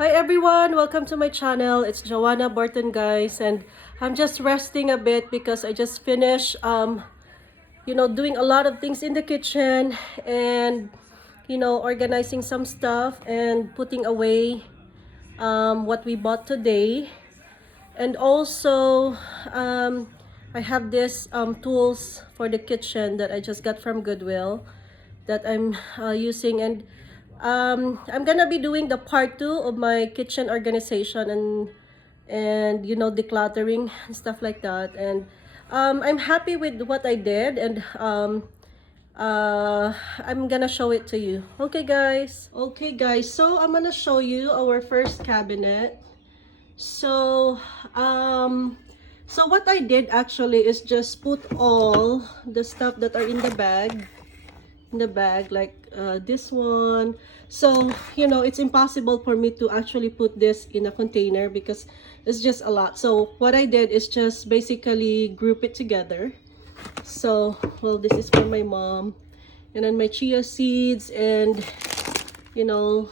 Hi everyone, welcome to my channel. It's Joanna Barton, guys, and I'm just resting a bit because I just finished doing a lot of things in the kitchen and organizing some stuff and putting away what we bought today. And also I have this tools for the kitchen that I just got from Goodwill that I'm using, and I'm gonna be doing the part 2 of my kitchen organization and decluttering and stuff like that. And I'm happy with what I did, and I'm gonna show it to you. Okay guys, so I'm gonna show you our first cabinet. So so what I did actually is just put all the stuff that are in the bag, like this one. So it's impossible for me to actually put this in a container because it's just a lot. So what I did is just basically group it together. So, well, this is for my mom, and then my chia seeds, and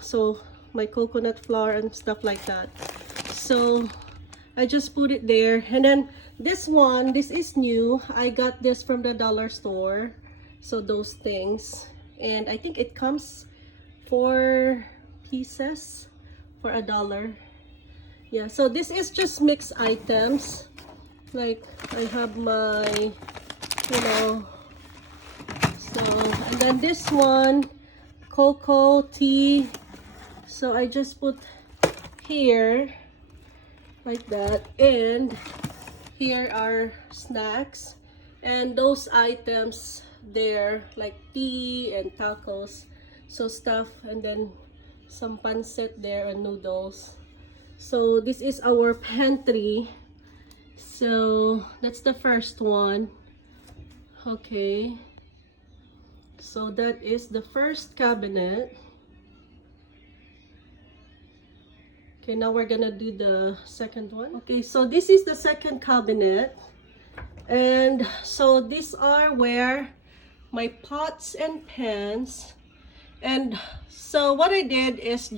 so my coconut flour and stuff like that. So I just put it there. And then this is new. I got this from the dollar store. So those things, and I think it comes 4 pieces for $1. Yeah, so this is just mixed items. Like I have my so, and then this one, cocoa tea. So I just put here like that, and here are snacks, and those items there, like tea and tacos, so stuff, and then some pancit there and noodles. So this is our pantry. So that's the first one. Okay, so that is the first cabinet. Okay, now we're gonna do the second one. Okay, so this is the second cabinet. And so these are where my pots and pans. And so what I did is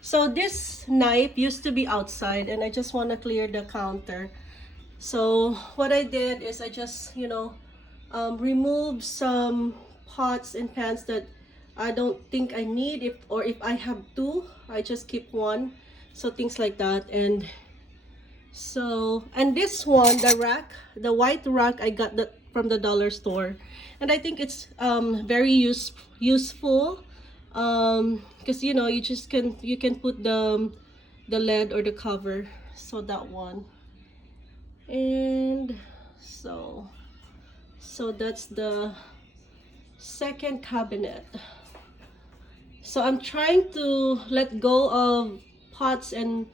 so this knife used to be outside, and I just want to clear the counter. So what I did is I just remove some pots and pans that I don't think I need, if I have two, I just keep one. So things like that. And so, and this one, the white rack, I got that from the dollar store, and I think it's very useful, because you can put the lid or the cover. So that one. And so that's the second cabinet. So I'm trying to let go of pots and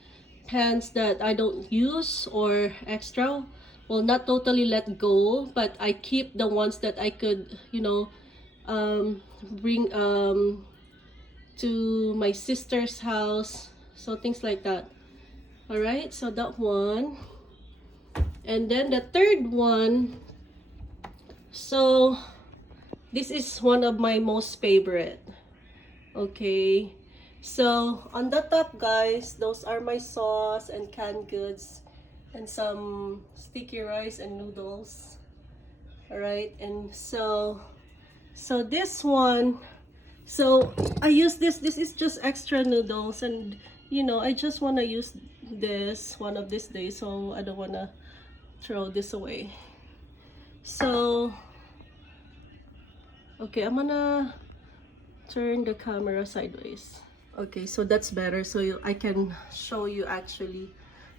pans that I don't use or extra. Well, not totally let go, but I keep the ones that I could bring to my sister's house, so things like that. All right, so that one. And then the third one, so this is one of my most favorite. Okay, so on the top, guys, those are my sauce and canned goods and some sticky rice and noodles. All right, and so this one, so I use this is just extra noodles, and I just want to use this one of these days, so I don't want to throw this away. So okay, I'm gonna turn the camera sideways. Okay, so that's better, so I can show you actually.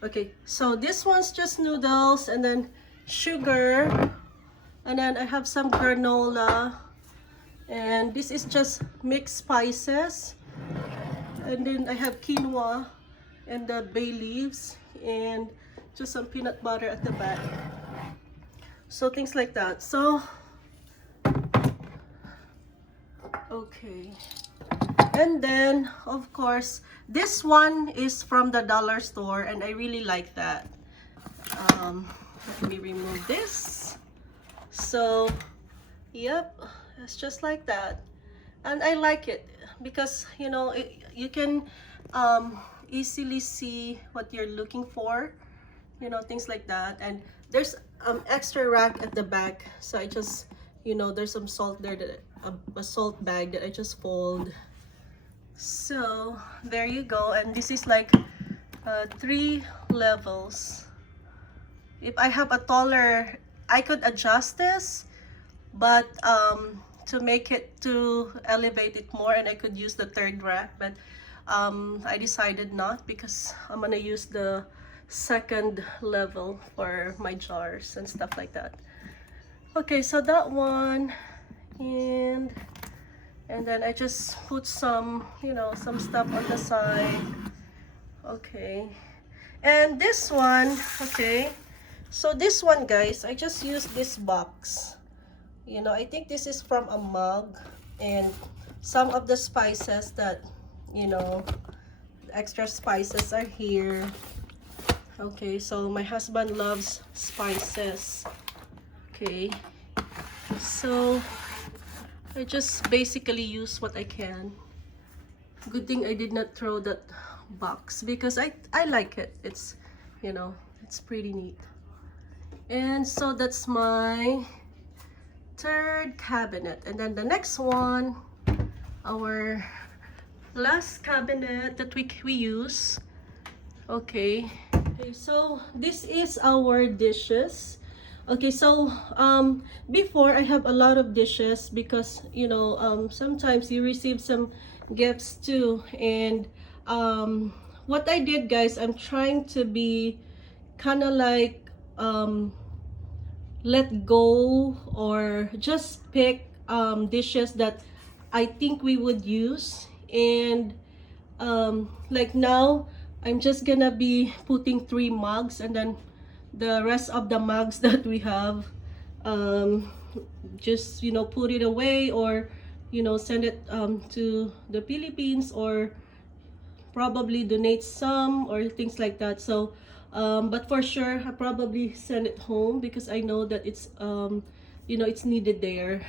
Okay, so this one's just noodles, and then sugar, and then I have some granola, and this is just mixed spices, and then I have quinoa and the bay leaves, and just some peanut butter at the back. So things like that. So okay, and then of course this one is from the dollar store, and I really like that. Let me remove this. So yep, it's just like that, and I like it because you know you can easily see what you're looking for, you know, things like that. And there's extra rack at the back, so I just, you know, there's some salt there, that a salt bag that I just fold. So there you go. And this is like 3 levels. If I have a taller, I could adjust this, but to make it, to elevate it more, and I could use the third rack, but I decided not, because I'm gonna use the second level for my jars and stuff like that. Okay, so that one, and then I just put some, you know, some stuff on the side. Okay, and this one, okay, so this one, guys, I just used this box. You know, I think this is from a mug, and some of the spices that, you know, extra spices are here. Okay, so my husband loves spices. Okay, so I just basically use what I can. Good thing I did not throw that box, because I like it. It's, you know, it's pretty neat. And so that's my third cabinet. And then the next one, our last cabinet that we use. Okay, so this is our dishes. Okay, so before, I have a lot of dishes, because you know, sometimes you receive some gifts too. And what I did, guys, I'm trying to be kind of like let go, or just pick dishes that I think we would use. And like now, I'm just gonna be putting 3 mugs, and then the rest of the mugs that we have, just, you know, put it away, or you know, send it to the Philippines, or probably donate some, or things like that. So but for sure, I probably send it home, because I know that it's you know, it's needed there.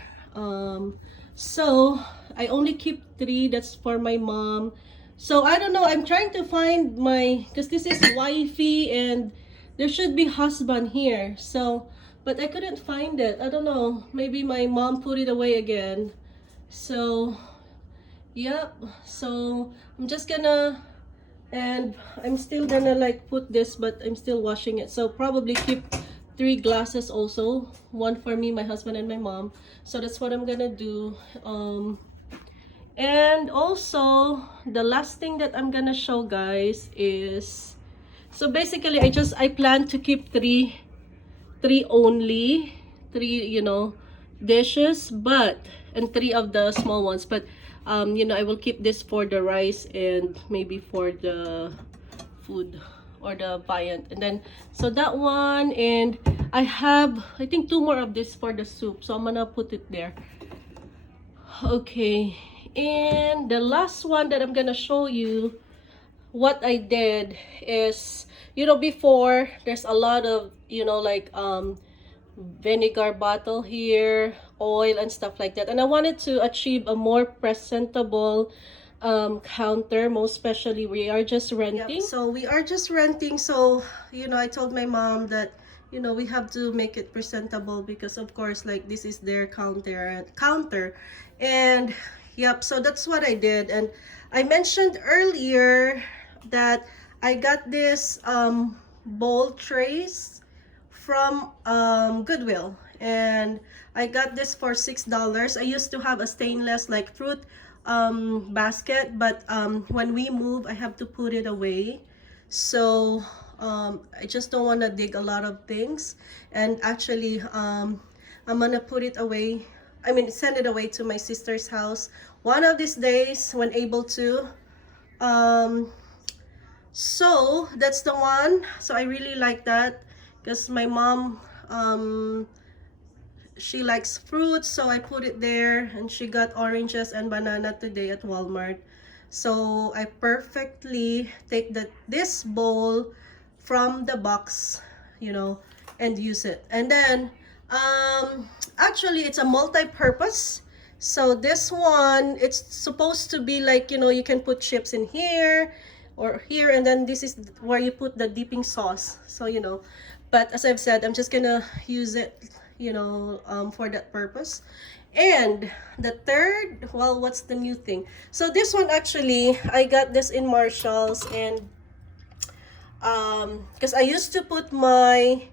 So I only keep 3. That's for my mom. So I don't know, I'm trying to find my, because this is wifey, and there should be husband here. So, but I couldn't find it. I don't know, maybe my mom put it away again. So yep, so I'm just gonna, and I'm still gonna like put this, but I'm still washing it. So probably keep 3 glasses also, one for me, my husband, and my mom. So that's what I'm gonna do. And also, the last thing that I'm gonna show, guys, is, so basically I plan to keep three only, 3, you know, dishes, but, and 3 of the small ones. But you know, I will keep this for the rice, and maybe for the food, or the viand. And then, so that one, and I have, I think, 2 more of this for the soup, so I'm gonna put it there. Okay, and the last one that I'm gonna show you, what I did is, you know, before, there's a lot of, you know, like vinegar bottle here, oil, and stuff like that. And I wanted to achieve a more presentable counter, most especially we are just renting. Yep, so we are just renting. So, you know, I told my mom that, you know, we have to make it presentable, because of course, like, this is their counter. And yep, so that's what I did. And I mentioned earlier that I got this bowl trays from Goodwill, and I got this for $6. I used to have a stainless, like, fruit basket, but when we move, I have to put it away. So I just don't want to dig a lot of things. And actually, I'm gonna put it away, I mean, send it away to my sister's house one of these days, when able to. So that's the one. So I really like that, because my mom, she likes fruit, so I put it there. And she got oranges and banana today at Walmart. So I perfectly take this bowl from the box, you know, and use it. And then actually, it's a multi-purpose, So this one, it's supposed to be like, you know, you can put chips in here or here, and then this is where you put the dipping sauce. So, you know, but as I've said, I'm just gonna use it, you know, for that purpose. And the third, well, what's the new thing? So this one, actually, I got this in Marshall's, and because I used to put my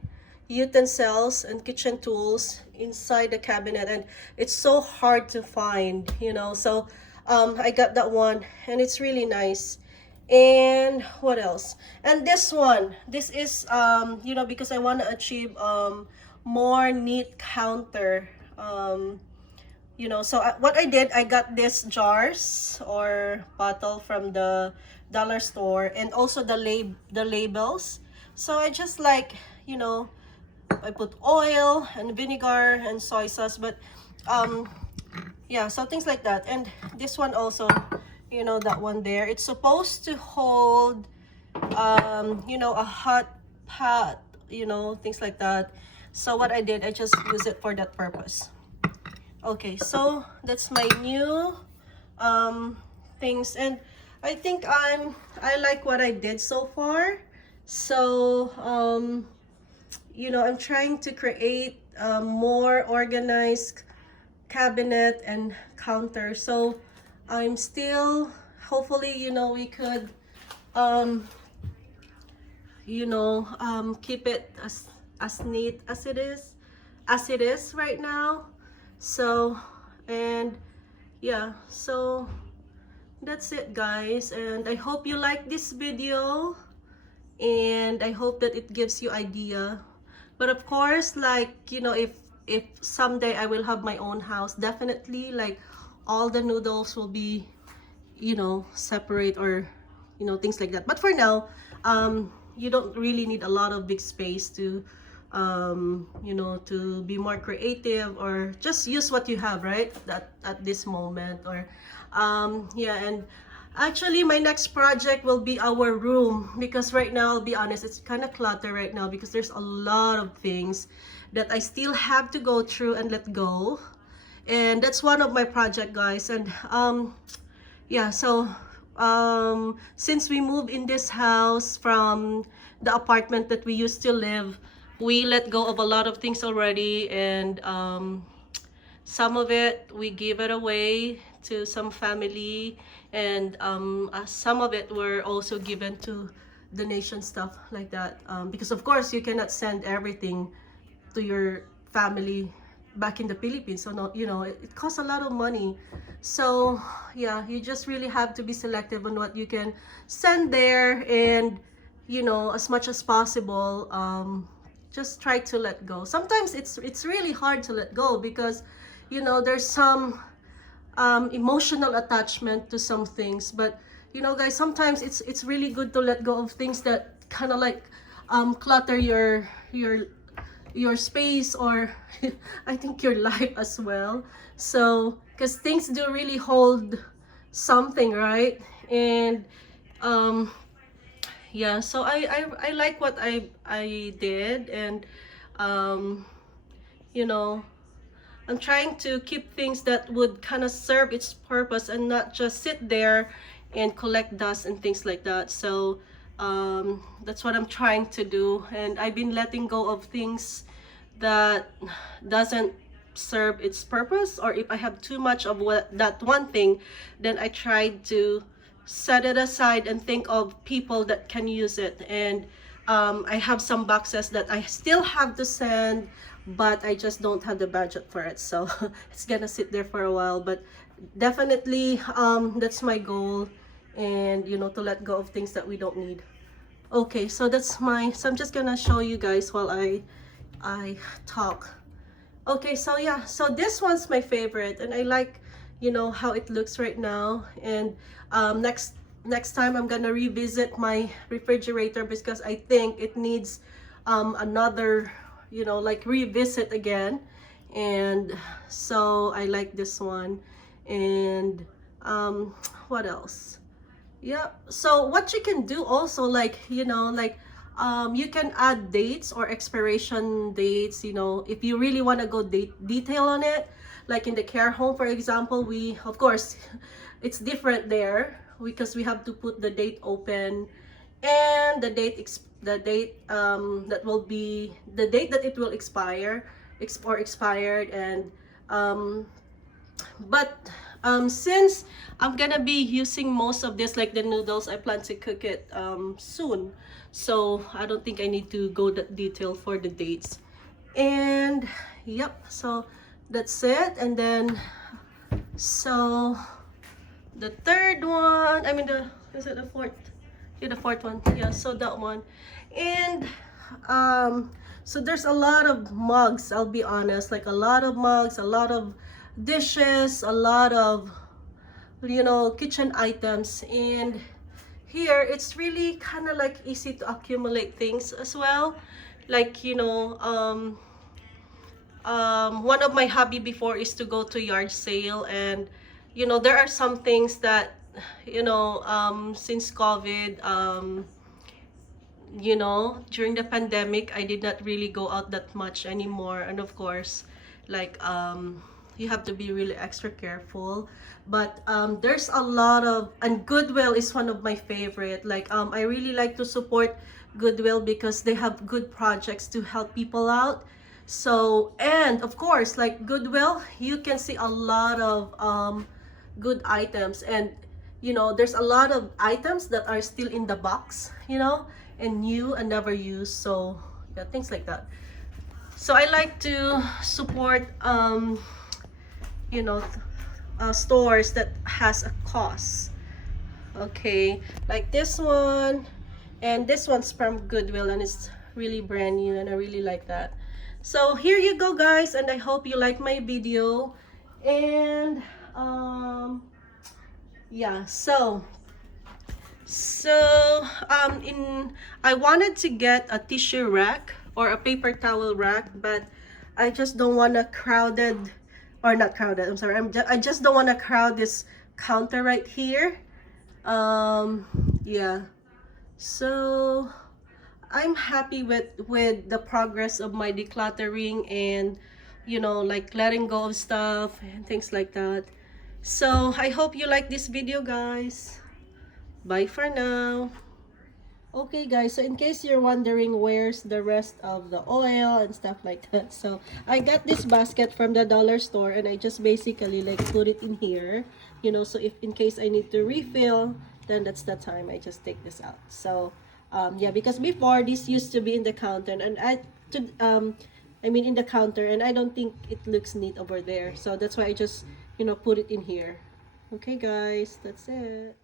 utensils and kitchen tools inside the cabinet, and it's so hard to find, you know. So I got that one, and it's really nice. And what else? And this one, this is you know, because I want to achieve more neat counter, you know. So what I did, I got these jars or bottle from the dollar store, and also the labels. So I just, like, you know, I put oil and vinegar and soy sauce, but yeah, so things like that. And this one also, you know, that one there, it's supposed to hold you know, a hot pot, you know, things like that. So what I did, I just use it for that purpose. Okay, so that's my new things, and I think I like what I did so far. So you know, I'm trying to create a more organized cabinet and counter. So I'm still, hopefully, you know, we could you know, keep it as neat as it is right now. So, and yeah, so that's it, guys, and I hope you like this video, and I hope that it gives you idea. But of course, like, you know, if someday I will have my own house, definitely, like, all the noodles will be, you know, separate, or, you know, things like that. But for now, you don't really need a lot of big space to you know, to be more creative, or just use what you have, right, that at this moment. Or yeah. And actually, my next project will be our room, because right now, I'll be honest, it's kind of cluttered right now, because there's a lot of things that I still have to go through and let go. And that's one of my project, guys. And yeah, so since we moved in this house from the apartment that we used to live, we let go of a lot of things already, and some of it we give it away to some family, and some of it were also given to donation stuff like that, because of course you cannot send everything to your family back in the Philippines. So, no, you know, it costs a lot of money. So yeah, you just really have to be selective on what you can send there, and, you know, as much as possible, just try to let go. Sometimes it's really hard to let go, because, you know, there's some emotional attachment to some things. But, you know, guys, sometimes it's really good to let go of things that kind of like clutter your space, or I think your life as well. So, because things do really hold something, right? And yeah, so I like what I did. And you know, I'm trying to keep things that would kind of serve its purpose, and not just sit there and collect dust and things like that. So that's what I'm trying to do. And I've been letting go of things that doesn't serve its purpose, or if I have too much of that one thing, then I tried to set it aside and think of people that can use it. And I have some boxes that I still have to send, but I just don't have the budget for it. So it's gonna sit there for a while. But definitely, that's my goal. And, you know, to let go of things that we don't need. Okay, so that's so I'm just gonna show you guys while I talk. Okay, so yeah, so this one's my favorite, and I like, you know, how it looks right now. And next time I'm gonna revisit my refrigerator, because I think it needs another, you know, like, revisit again. And so I like this one. And what else? Yeah, so what you can do also, like, you know, like, you can add dates or expiration dates, you know, if you really want to go detail on it. Like in the care home, for example, we, of course, it's different there because we have to put the date open and the date that will be the date that it will expire, or expired. And um but since I'm gonna be using most of this, like the noodles, I plan to cook it soon, so I don't think I need to go that detail for the dates. And yep, so that's it. And then, so the third one, I mean, the, is it the fourth? Yeah, the fourth one. Yeah, so that one. And so there's a lot of mugs, I'll be honest, like a lot of mugs, a lot of dishes, a lot of, you know, kitchen items. And here it's really kind of like easy to accumulate things as well. Like, you know, one of my hobby before is to go to yard sale. And you know, there are some things that, you know, since COVID, you know, during the pandemic, I did not really go out that much anymore. And of course, like, you have to be really extra careful. But there's a lot of, and Goodwill is one of my favorite. Like, I really like to support Goodwill because they have good projects to help people out. So, and of course, like Goodwill, you can see a lot of good items. And you know, there's a lot of items that are still in the box, you know, and new and never used. So yeah, things like that. So I like to support you know, stores that has a cost. Okay, like this one, and this one's from Goodwill, and it's really brand new, and I really like that. So here you go, guys, and I hope you like my video. And yeah, so in I wanted to get a tissue rack or a paper towel rack, but I just don't want to crowded, or not crowded, I'm sorry, I just don't want to crowd this counter right here. Yeah, so I'm happy with the progress of my decluttering, and you know, like letting go of stuff and things like that. So I hope you like this video, guys. Bye for now. Okay, guys, so in case you're wondering where's the rest of the oil and stuff like that, so I got this basket from the dollar store, and I just basically like put it in here, you know, so if in case I need to refill, then that's the time I just take this out. So yeah, because before this used to be in the counter, and I mean in the counter, and I don't think it looks neat over there, so that's why I just, you know, put it in here. Okay, guys, that's it.